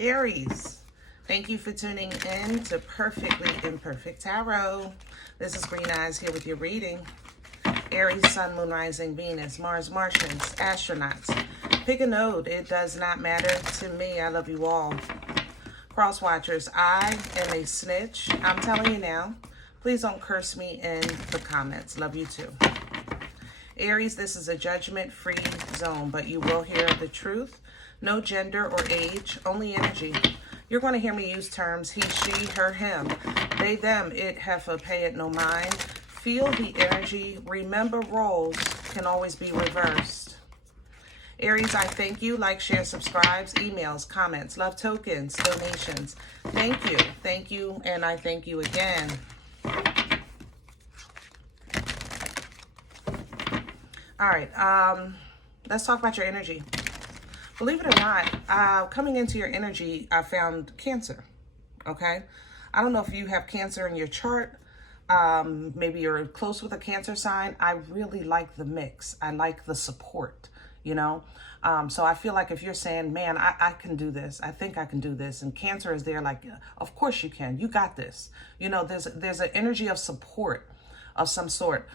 Aries, thank you for tuning in to Perfectly Imperfect Tarot. This is Green Eyes here with your reading. Aries, Sun, Moon, Rising, Venus, Mars, Martians, astronauts. Pick a node. It does not matter to me. I love you all. Cross watchers, I am a snitch. I'm telling you now. Please don't curse me in the comments. Love you too. Aries, this is a judgment-free zone, but you will hear the truth. No gender or age, only energy. You're going to hear me use terms he, she, her, him, they, them, it, heifer, pay it, no mind. Feel the energy. Remember, roles can always be reversed. Aries, I thank you. Like, share, subscribes, emails, comments, love tokens, donations. Thank you, and I thank you again. All right, let's talk about your energy. Believe it or not, coming into your energy, I found Cancer, okay? I don't know if you have Cancer in your chart. Maybe you're close with a Cancer sign. I really like the mix. I like the support, you know? So I feel like if you're saying, man, I can do this. I think I can do this. And Cancer is there like, of course you can. You got this. You know, there's an energy of support of some sort.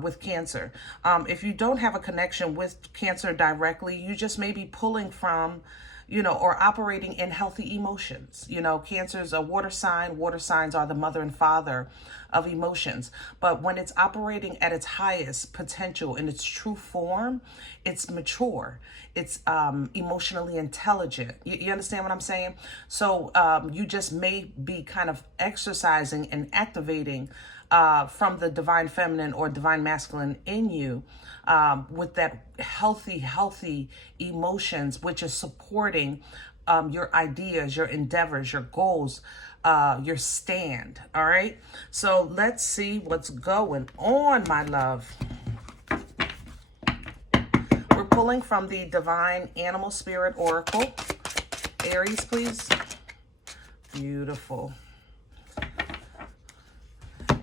With Cancer. If you don't have a connection with Cancer directly, you just may be pulling from, you know, or operating in healthy emotions. You know, Cancer is a water sign. Water signs are the mother and father of emotions. But when it's operating at its highest potential in its true form, it's mature. It's emotionally intelligent. You understand what I'm saying? So you just may be kind of exercising and activating from the divine feminine or divine masculine in you with that healthy emotions, which is supporting your ideas, your endeavors, your goals, your stand. All right. So let's see what's going on, my love. We're pulling from the Divine Animal Spirit Oracle. Aries, please. Beautiful.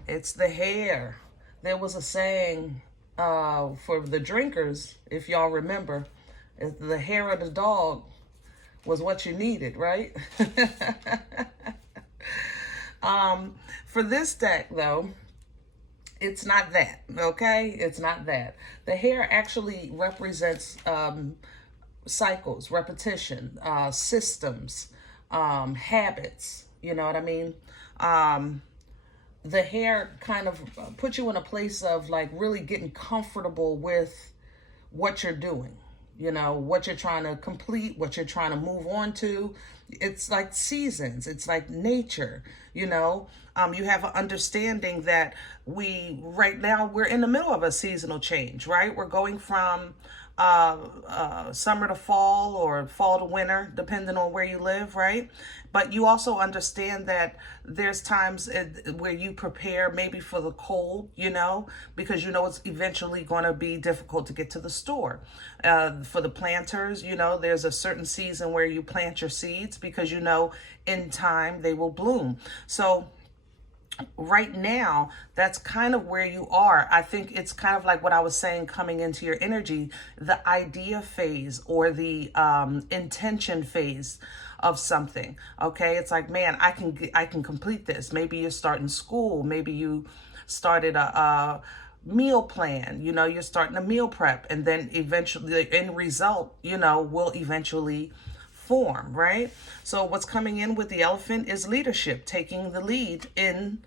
It's the hair. There was a saying for the drinkers, if y'all remember, the hair of the dog was what you needed, right? For this deck, though, it's not that, okay? It's not that. The hair actually represents cycles, repetition, systems, habits, you know what I mean? The hair kind of puts you in a place of like really getting comfortable with what you're doing, you know, what you're trying to complete, what you're trying to move on to. It's like seasons. It's like nature, you know. You have an understanding that right now, we're in the middle of a seasonal change, right? We're going from summer to fall or fall to winter, depending on where you live, right? But you also understand that there's times where you prepare maybe for the cold, you know, because you know it's eventually going to be difficult to get to the store. For the planters, you know, there's a certain season where you plant your seeds because you know in time they will bloom. So right now, that's kind of where you are. I think it's kind of like what I was saying coming into your energy, the idea phase or the intention phase of something. Okay, it's like, man, I can complete this. Maybe you're starting school. Maybe you started a meal plan. You know, you're starting a meal prep, and then eventually the end result, you know, will eventually form, right? So what's coming in with the elephant is leadership, taking the lead in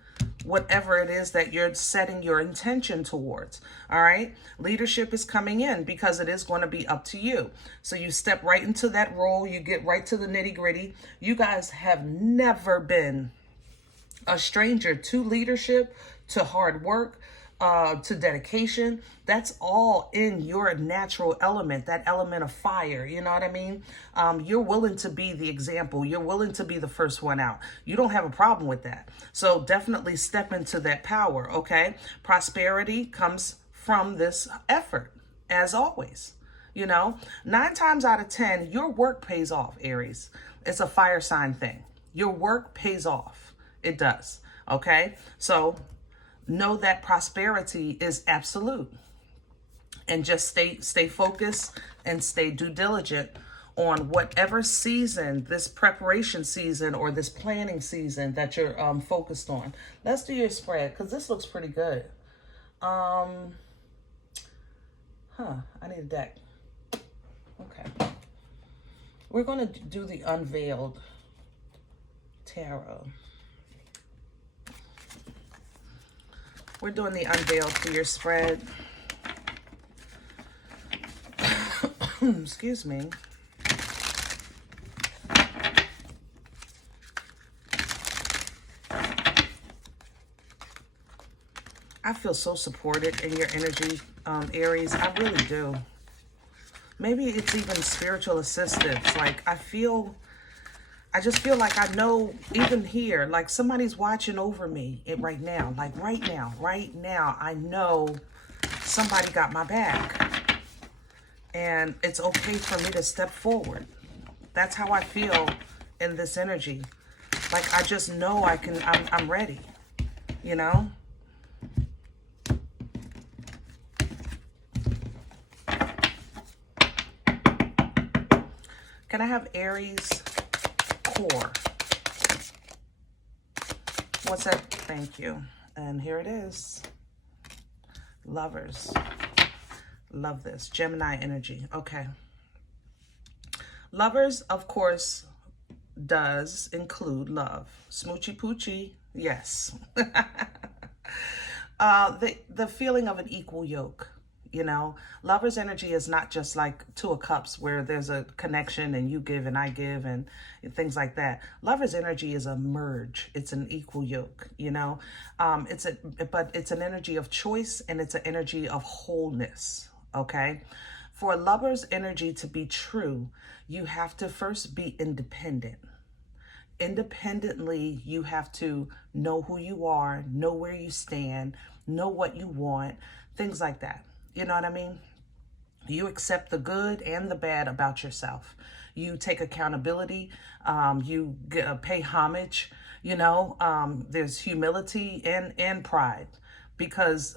whatever it is that you're setting your intention towards. All right. Leadership is coming in because it is going to be up to you. So you step right into that role. You get right to the nitty gritty. You guys have never been a stranger to leadership, to hard work, to dedication. That's all in your natural element, that element of fire. You know what I mean? You're willing to be the example. You're willing to be the first one out. You don't have a problem with that. So definitely step into that power, okay? Prosperity comes from this effort, as always. You know, 9 times out of 10, your work pays off, Aries. It's a fire sign thing. Your work pays off. It does, okay? So know that prosperity is absolute, and just stay focused and stay due diligent on whatever season, this preparation season or this planning season that you're focused on. Let's do your spread because this looks pretty good. I need a deck. Okay. We're going to do the Unveiled Tarot. We're doing the Unveiled for your spread. Excuse me. I feel so supported in your energy, Aries. I really do. Maybe it's even spiritual assistance. Like, I just feel like I know, even here, like somebody's watching over me right now. Like right now, I know somebody got my back. And it's okay for me to step forward. That's how I feel in this energy. Like, I just know I'm ready, you know? Can I have Aries core? What's that? Thank you. And here it is. Lovers. Love this. Gemini energy. Okay. Lovers, of course, does include love. Smoochy poochie. Yes. The feeling of an equal yoke. You know, lover's energy is not just like Two of Cups where there's a connection and you give and I give and things like that. Lover's energy is a merge. It's an equal yoke, you know. But it's an energy of choice and it's an energy of wholeness, okay? For a lover's energy to be true, you have to first be independent. Independently, you have to know who you are, know where you stand, know what you want, things like that. You know what I mean? You accept the good and the bad about yourself. You take accountability. You pay homage. You know, there's humility and pride, because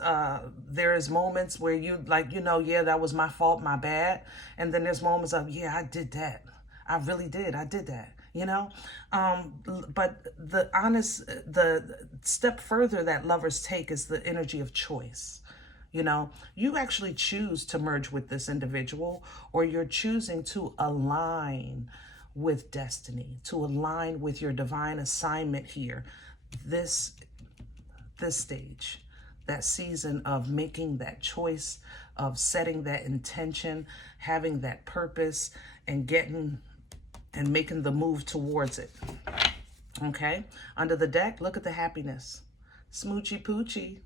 there is moments where you like, you know, yeah, that was my fault, my bad. And then there's moments of, yeah, I did that. I really did. I did that. You know, but the step further that lovers take is the energy of choice. You know, you actually choose to merge with this individual, or you're choosing to align with destiny, to align with your divine assignment here. This stage, that season of making that choice, of setting that intention, having that purpose, and getting and making the move towards it. Okay? Under the deck, look at the happiness. Smoochy poochie.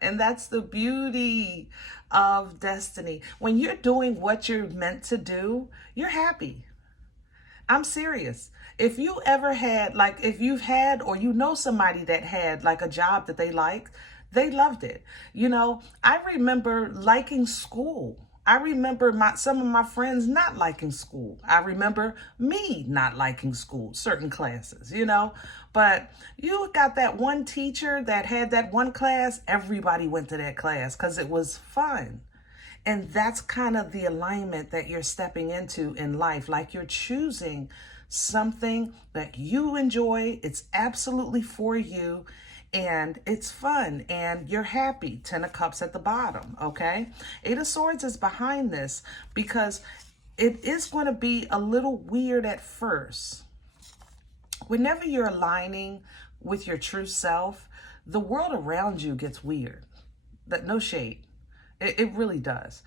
And that's the beauty of destiny. When you're doing what you're meant to do, you're happy. I'm serious. If you ever had, like, if you've had, or you know somebody that had like a job that they liked, they loved it. You know, I remember liking school. I remember some of my friends not liking school. I remember me not liking school, certain classes, you know. But you got that one teacher that had that one class, everybody went to that class because it was fun. And that's kind of the alignment that you're stepping into in life. Like, you're choosing something that you enjoy. It's absolutely for you. And it's fun and you're happy. 10 of Cups at the bottom, okay? 8 of Swords is behind this because it is going to be a little weird at first. Whenever you're aligning with your true self, the world around you gets weird. That, no shade. It really does.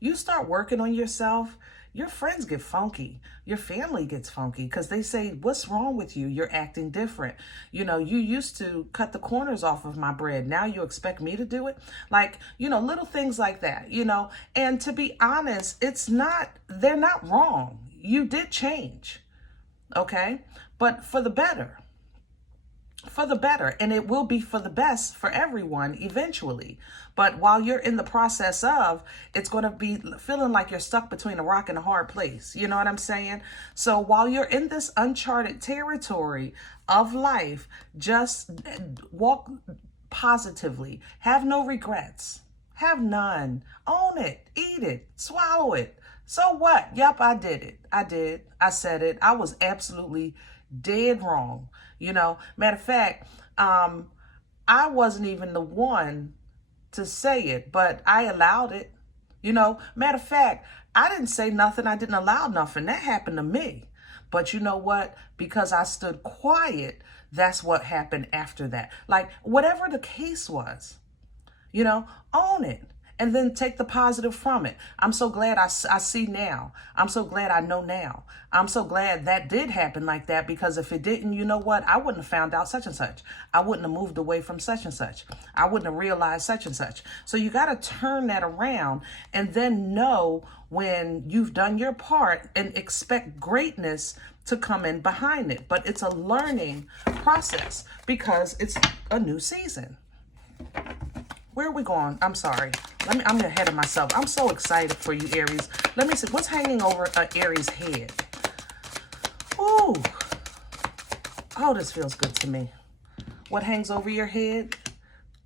You start working on yourself, your friends get funky. Your family gets funky because they say, what's wrong with you? You're acting different. You know, you used to cut the corners off of my bread. Now you expect me to do it? Like, you know, little things like that, you know. And to be honest, they're not wrong. You did change, okay? But for the better. For the better, and it will be for the best for everyone eventually. But while you're in the process of, it's going to be feeling like you're stuck between a rock and a hard place. You know what I'm saying? So while you're in this uncharted territory of life, just walk positively. Have no regrets. Have none. Own it. Eat it. Swallow it. So what? Yep, I did it. I did. I said it. I was absolutely dead wrong. Matter of fact, I wasn't even the one to say it, but I allowed it. Matter of fact, I didn't say nothing. I didn't allow nothing. That happened to me. But you know what? Because I stood quiet, that's what happened after that. Like, whatever the case was, own it. And then take the positive from it. I'm so glad I see now. I'm so glad I know now. I'm so glad that did happen like that, because if it didn't, you know what? I wouldn't have found out such and such. I wouldn't have moved away from such and such. I wouldn't have realized such and such. So you got to turn that around and then know when you've done your part and expect greatness to come in behind it. But it's a learning process because it's a new season. Where are we going? I'm sorry. I'm ahead of myself. I'm so excited for you, Aries. Let me see. What's hanging over Aries' head? Ooh. Oh, this feels good to me. What hangs over your head?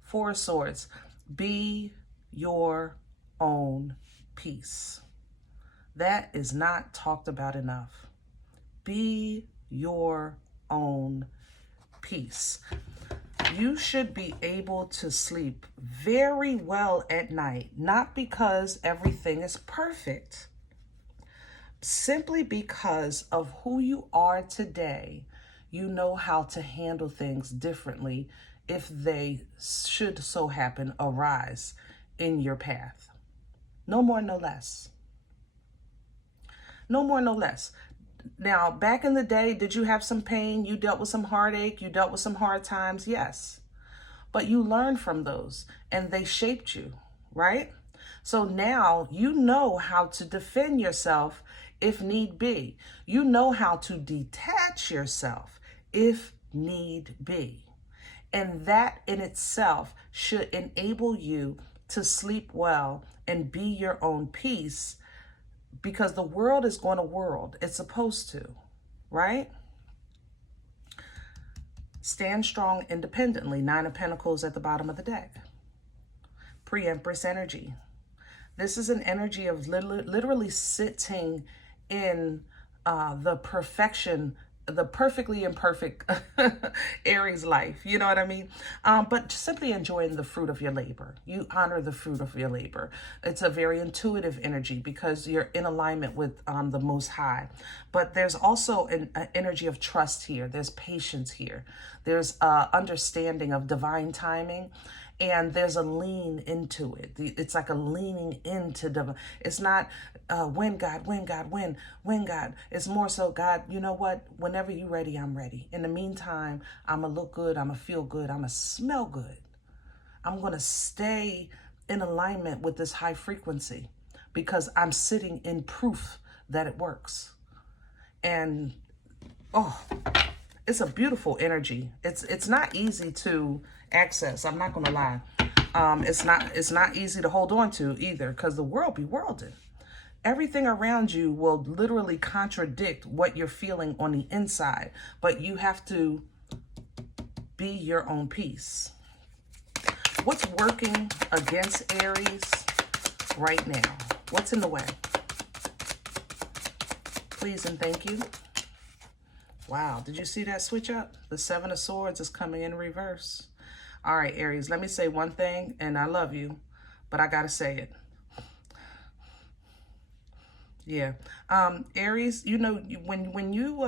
Four of Swords. Be your own peace. That is not talked about enough. Be your own peace. You should be able to sleep very well at night, not because everything is perfect, simply because of who you are today. You know how to handle things differently if they should so happen arise in your path. No more, no less. No more, no less. Now, back in the day, did you have some pain? You dealt with some heartache? You dealt with some hard times? Yes. But you learned from those and they shaped you, right? So now you know how to defend yourself if need be. You know how to detach yourself if need be. And that in itself should enable you to sleep well and be your own peace, because the world is going to world. It's supposed to, right? Stand strong independently. Nine of Pentacles at the bottom of the deck. Pre-Empress energy. This is an energy of literally sitting in the perfection, the perfectly imperfect Aries life. You know what I mean? But simply enjoying the fruit of your labor. You honor the fruit of your labor. It's a very intuitive energy because you're in alignment with the Most High. But there's also an energy of trust here. There's patience here. There's understanding of divine timing. And there's a lean into it. It's like a leaning into divine. It's not when God. It's more so, God, you know what? Whenever you're ready, I'm ready. In the meantime, I'm going to look good. I'm going to feel good. I'm going to smell good. I'm going to stay in alignment with this high frequency because I'm sitting in proof that it works. And, oh, it's a beautiful energy. It's not easy to access. I'm not going to lie. It's not easy to hold on to either, because the world be worlding. Everything around you will literally contradict what you're feeling on the inside, but you have to be your own peace. What's working against Aries right now? What's in the way? Please and thank you. Wow, did you see that switch up? The Seven of Swords is coming in reverse. All right, Aries, let me say one thing, and I love you, but I got to say it. Yeah. Aries, you know, when you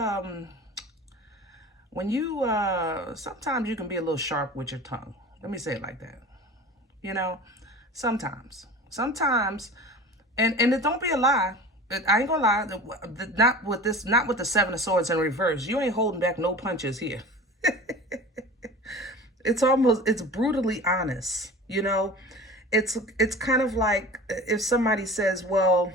sometimes you can be a little sharp with your tongue. Let me say it like that. You know, sometimes, and it don't be a lie. I ain't gonna lie, not with the Seven of Swords in reverse. You ain't holding back no punches here. It's brutally honest, you know. It's kind of like if somebody says, well,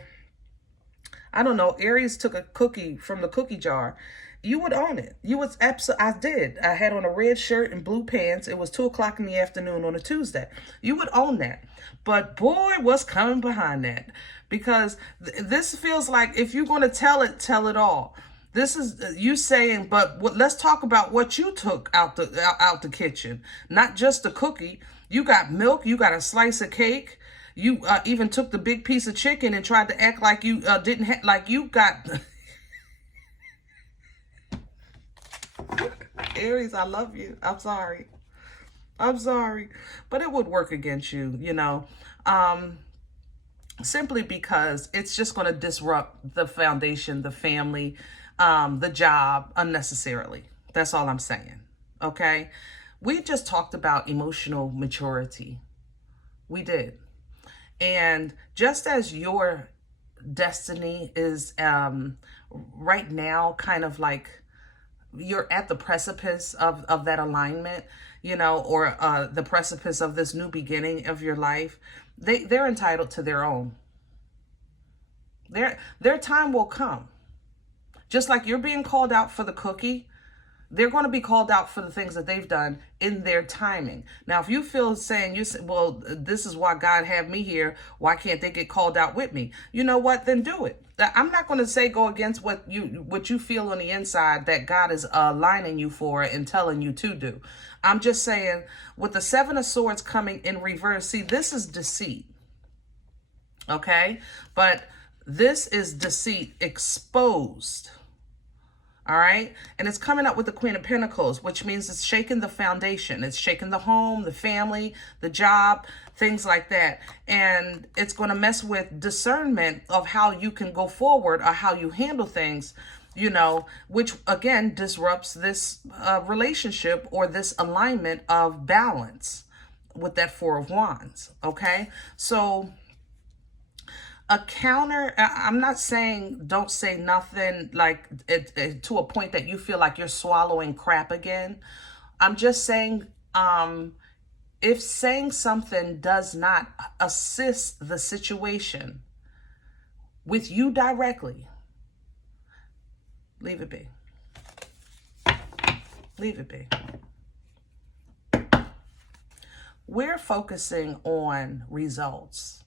I don't know, Aries took a cookie from the cookie jar. You would own it. You would absolutely. I did. I had on a red shirt and blue pants. It was 2:00 in the afternoon on a Tuesday. You would own that. But boy, what's coming behind that? Because this feels like if you're going to tell it all. This is you saying, but let's talk about what you took out the kitchen. Not just the cookie. You got milk. You got a slice of cake. You even took the big piece of chicken and tried to act like you didn't have, like you got. Aries, I love you. I'm sorry. I'm sorry. But it would work against you, you know. Simply because it's just going to disrupt the foundation, the family, the job unnecessarily. That's all I'm saying. Okay? We just talked about emotional maturity. We did. And just as your destiny is right now kind of like you're at the precipice of that alignment, you know, or the precipice of this new beginning of your life, they're entitled to their own. Their time will come. Just like you're being called out for the cookie, they're going to be called out for the things that they've done in their timing. Now, if you feel saying, you say, well, this is why God had me here, why can't they get called out with me? You know what? Then do it. I'm not going to say go against what you feel on the inside that God is aligning you for and telling you to do. I'm just saying with the Seven of Swords coming in reverse, see, this is deceit. Okay? But this is deceit exposed. All right. And it's coming up with the Queen of Pentacles, which means it's shaking the foundation. It's shaking the home, the family, the job, things like that. And it's going to mess with discernment of how you can go forward or how you handle things, you know, which again disrupts this relationship or this alignment of balance with that Four of Wands. Okay. So a counter, I'm not saying don't say nothing like it to a point that you feel like you're swallowing crap again. I'm just saying if saying something does not assist the situation with you directly, leave it be. Leave it be. We're focusing on results.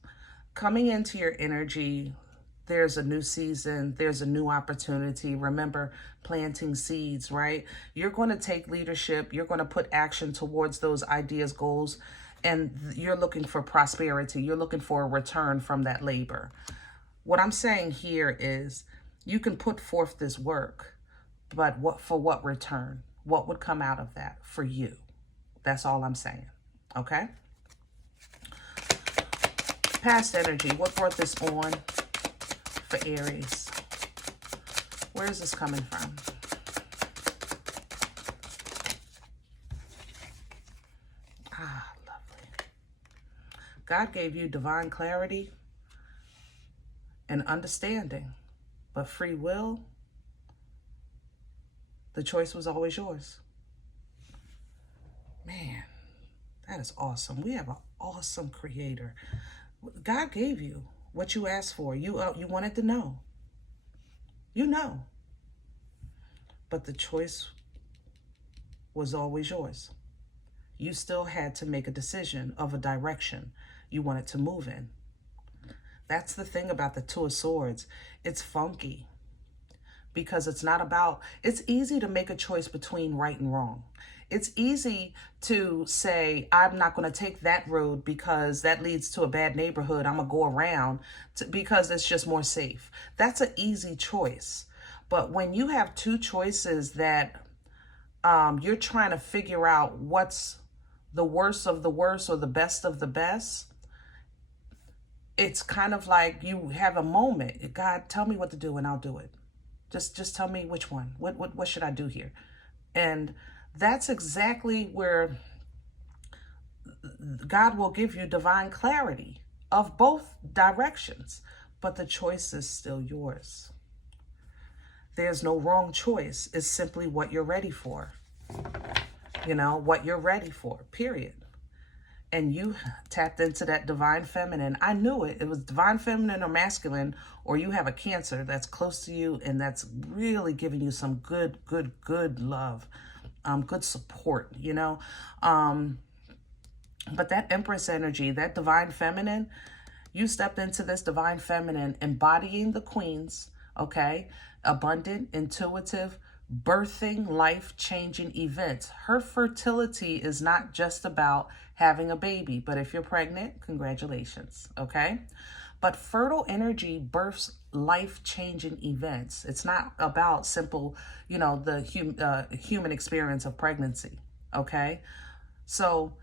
Coming into your energy, there's a new season, there's a new opportunity. Remember, planting seeds, right? You're going to take leadership, you're going to put action towards those ideas, goals, and you're looking for prosperity. You're looking for a return from that labor. What I'm saying here is you can put forth this work, but for what return? What would come out of that for you? That's all I'm saying, okay? Past energy, what brought this on for Aries? Where is this coming from? Ah, lovely. God gave you divine clarity and understanding, but free will, the choice was always yours. Man, that is awesome. We have an awesome creator. God gave you what you asked for. You wanted to know. You know. But the choice was always yours. You still had to make a decision of a direction you wanted to move in. That's the thing about the Two of Swords. It's funky because it's not about, it's easy to make a choice between right and wrong. It's easy to say, I'm not going to take that road because that leads to a bad neighborhood. I'm going to go around because it's just more safe. That's an easy choice. But when you have two choices that you're trying to figure out what's the worst of the worst or the best of the best, it's kind of like you have a moment. God, tell me what to do and I'll do it. Just tell me which one. What should I do here? And that's exactly where God will give you divine clarity of both directions, but the choice is still yours. There's no wrong choice. It's simply what you're ready for. You know, what you're ready for, period. And you tapped into that divine feminine. I knew it. It was divine feminine or masculine, or you have a Cancer that's close to you and that's really giving you some good love. Good support, you know. But that Empress energy, that divine feminine, you stepped into this divine feminine embodying the queens, okay? Abundant, intuitive, birthing life-changing events. Her fertility is not just about having a baby, but if you're pregnant, congratulations, okay? But fertile energy births life-changing events. It's not about simple, the human experience of pregnancy, okay? So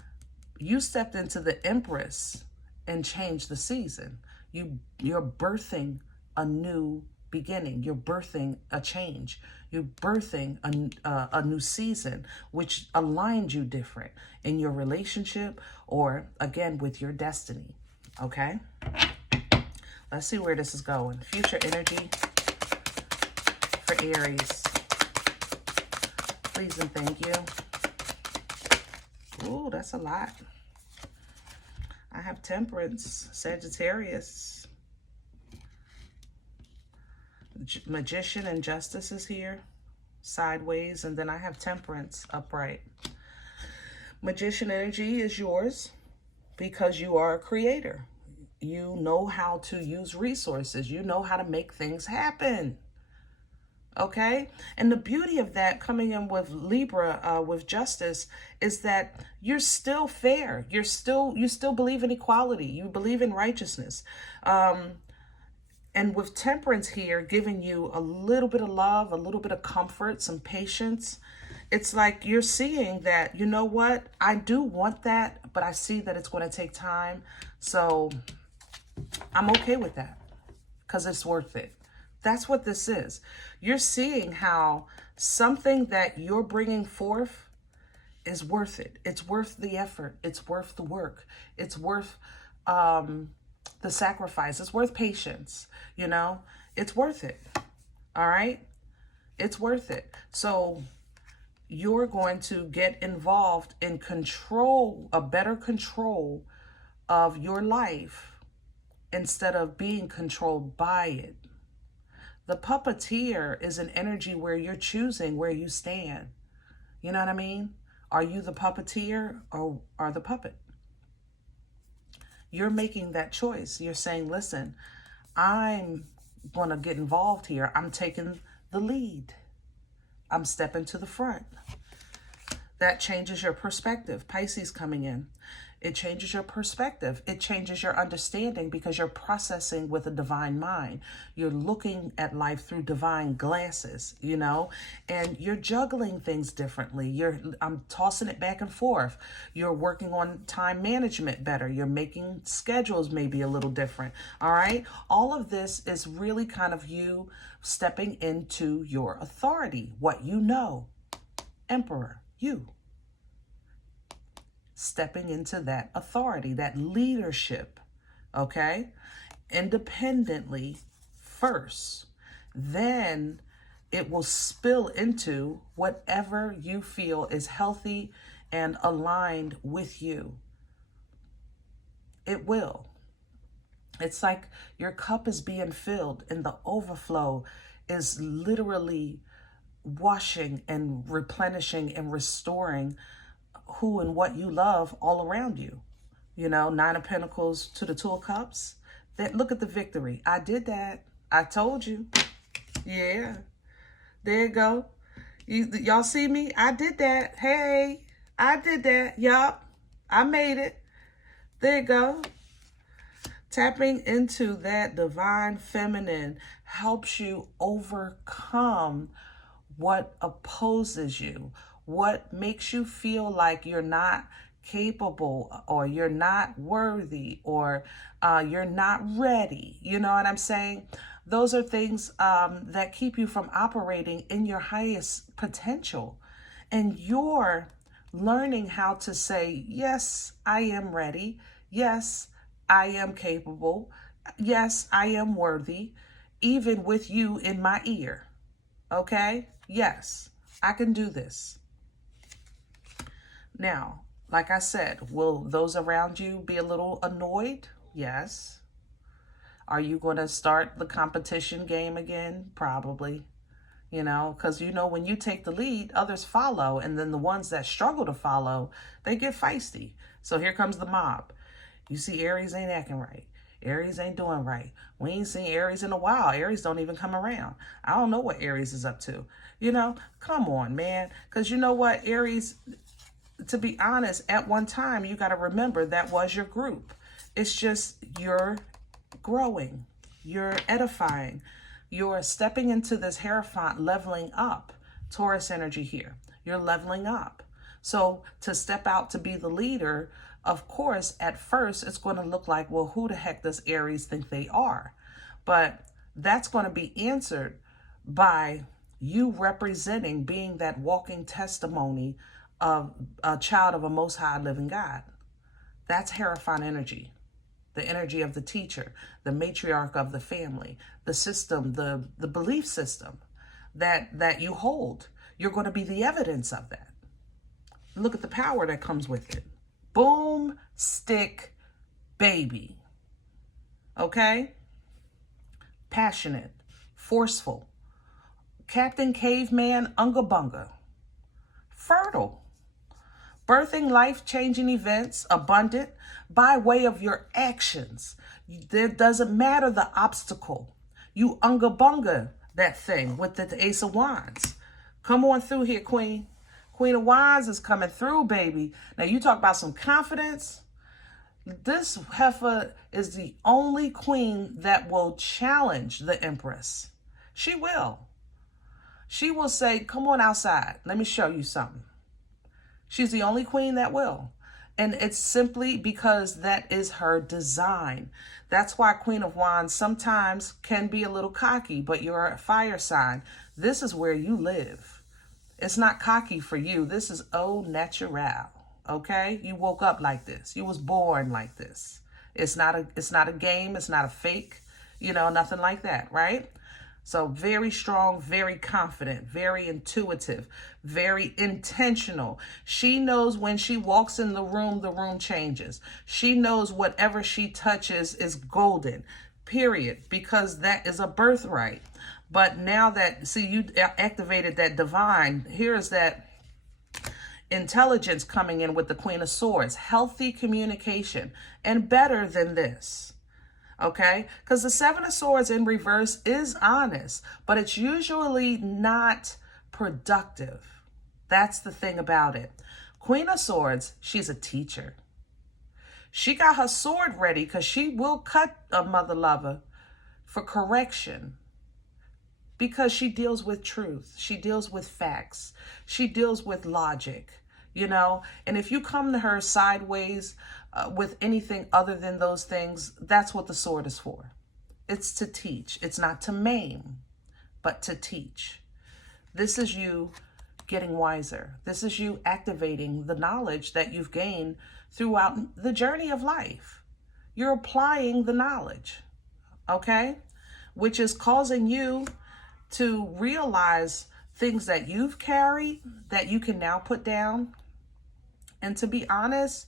you stepped into the Empress and changed the season. You're birthing a new beginning. You're birthing a change. You're birthing a new season, which aligned you different in your relationship or, again, with your destiny, okay? Let's see where this is going. Future energy for Aries. Please and thank you. Ooh, that's a lot. I have Temperance, Sagittarius. Magician and Justice is here, sideways, and then I have Temperance upright. Magician energy is yours because you are a creator. You know how to use resources. You know how to make things happen. Okay? And the beauty of that coming in with Libra, with Justice, is that you're still fair. You still believe in equality. You believe in righteousness. And with Temperance here, giving you a little bit of love, a little bit of comfort, some patience, it's like you're seeing that, you know what? I do want that, but I see that it's going to take time. So I'm okay with that because it's worth it. That's what this is. You're seeing how something that you're bringing forth is worth it. It's worth the effort. It's worth the work. It's worth the sacrifice. It's worth patience. It's worth it. All right? It's worth it. So you're going to get involved in control, a better control of your life instead of being controlled by it. The puppeteer is an energy where you're choosing where you stand. You know what I mean? Are you the puppeteer or the puppet? You're making that choice. You're saying, listen, I'm going to get involved here. I'm taking the lead. I'm stepping to the front. That changes your perspective. Pisces coming in. It changes your perspective. It changes your understanding because you're processing with a divine mind. You're looking at life through divine glasses, and you're juggling things differently. I'm tossing it back and forth. You're working on time management better. You're making schedules maybe a little different. All right. All of this is really kind of you stepping into your authority, what you know. Emperor, you. Stepping into that authority, that leadership, okay? Independently first. Then it will spill into whatever you feel is healthy and aligned with you. It will. It's like your cup is being filled and the overflow is literally washing and replenishing and restoring who and what you love all around you. Nine of Pentacles to the Two of Cups. Look at the victory. I did that. I told you. Yeah. There you go. Y'all see me? I did that. Hey, I did that. Yup. I made it. There you go. Tapping into that divine feminine helps you overcome what opposes you, what makes you feel like you're not capable or you're not worthy or you're not ready. You know what I'm saying? Those are things that keep you from operating in your highest potential. And you're learning how to say, yes, I am ready. Yes, I am capable. Yes, I am worthy, even with you in my ear. Okay? Yes, I can do this. Now, like I said, will those around you be a little annoyed? Yes. Are you going to start the competition game again? Probably. Because when you take the lead, others follow. And then the ones that struggle to follow, they get feisty. So here comes the mob. You see, Aries ain't acting right. Aries ain't doing right. We ain't seen Aries in a while. Aries don't even come around. I don't know what Aries is up to. You know, come on, man. Because you know what, Aries, to be honest, at one time, you got to remember that was your group. It's just you're growing. You're edifying. You're stepping into this Hierophant, leveling up. Taurus energy here. You're leveling up. So to step out to be the leader, of course, at first, it's going to look like, well, who the heck does Aries think they are? But that's going to be answered by you representing, being that walking testimony of a child of a most high living God. That's Hierophant energy. The energy of the teacher, the matriarch of the family, the system, the belief system that you hold. You're going to be the evidence of that. Look at the power that comes with it. Boom, stick, baby. Okay? Passionate, forceful. Captain Caveman, unga bunga. Fertile. Birthing life-changing events, abundant, by way of your actions. There doesn't matter the obstacle. You unga bunga that thing with the Ace of Wands. Come on through here, Queen. Queen of Wands is coming through, baby. Now, you talk about some confidence. This heifer is the only queen that will challenge the Empress. She will. She will say, come on outside. Let me show you something. She's the only queen that will. And it's simply because that is her design. That's why Queen of Wands sometimes can be a little cocky, but you're a fire sign. This is where you live. It's not cocky for you. This is au naturel. Okay? You woke up like this. You was born like this. It's not a game. It's not a fake. You know, nothing like that, right? So very strong, very confident, very intuitive, very intentional. She knows when she walks in the room changes. She knows whatever she touches is golden, period, because that is a birthright. But now that, see, you activated that divine, here's that intelligence coming in with the Queen of Swords, healthy communication, and better than this. Okay, because the Seven of Swords in reverse is honest, but it's usually not productive. That's the thing about it. Queen of Swords, she's a teacher. She got her sword ready because she will cut a mother lover for correction because she deals with truth. She deals with facts. She deals with logic, you know, and if you come to her sideways, with anything other than those things, that's what the sword is for. It's to teach. It's not to maim, but to teach. This is you getting wiser. This is you activating the knowledge that you've gained throughout the journey of life. You're applying the knowledge, okay? Which is causing you to realize things that you've carried that you can now put down. And to be honest,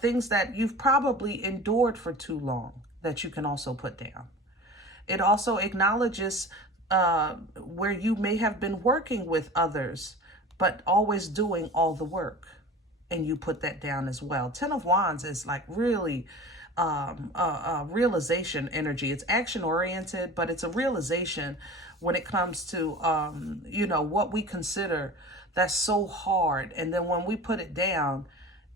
things that you've probably endured for too long that you can also put down. It also acknowledges where you may have been working with others, but always doing all the work. And you put that down as well. Ten of Wands is like really realization energy. It's action oriented, but it's a realization when it comes to, you know, what we consider that's so hard. And then when we put it down,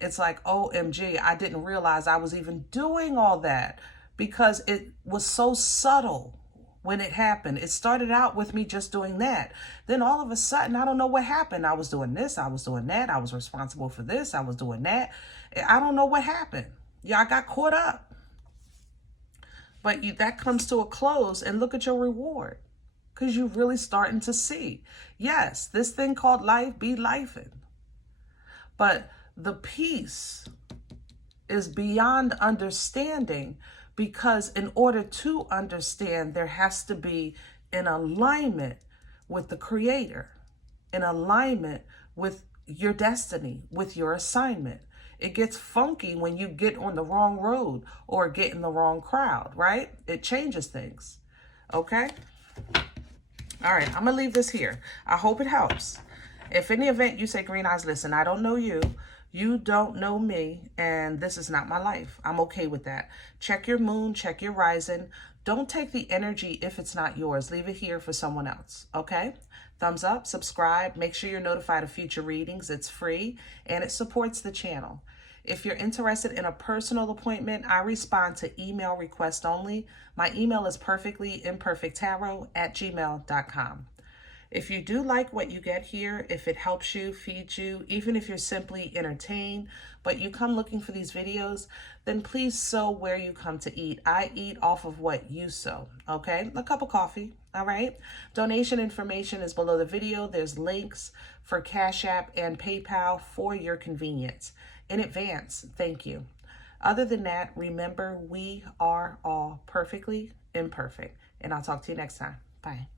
it's like, OMG, I didn't realize I was even doing all that because it was so subtle when it happened. It started out with me just doing that. Then all of a sudden, I don't know what happened. I was doing this. I was doing that. I was responsible for this. I was doing that. I don't know what happened. Yeah, I got caught up. But that comes to a close and look at your reward because you're really starting to see. Yes, this thing called life be lifing. But the peace is beyond understanding because in order to understand, there has to be an alignment with the Creator, an alignment with your destiny, with your assignment. It gets funky when you get on the wrong road or get in the wrong crowd, right? It changes things, okay? All right, I'm going to leave this here. I hope it helps. If in the event you say, Green Eyes, listen, I don't know you. You don't know me, and this is not my life. I'm okay with that. Check your moon, check your rising. Don't take the energy if it's not yours. Leave it here for someone else, okay? Thumbs up, subscribe, make sure you're notified of future readings. It's free, and it supports the channel. If you're interested in a personal appointment, I respond to email request only. My email is perfectlyimperfecttarot@gmail.com. If you do like what you get here, if it helps you, feeds you, even if you're simply entertained, but you come looking for these videos, then please sow where you come to eat. I eat off of what you sow, okay? A cup of coffee, all right? Donation information is below the video. There's links for Cash App and PayPal for your convenience. In advance, thank you. Other than that, remember, we are all perfectly imperfect. And I'll talk to you next time. Bye.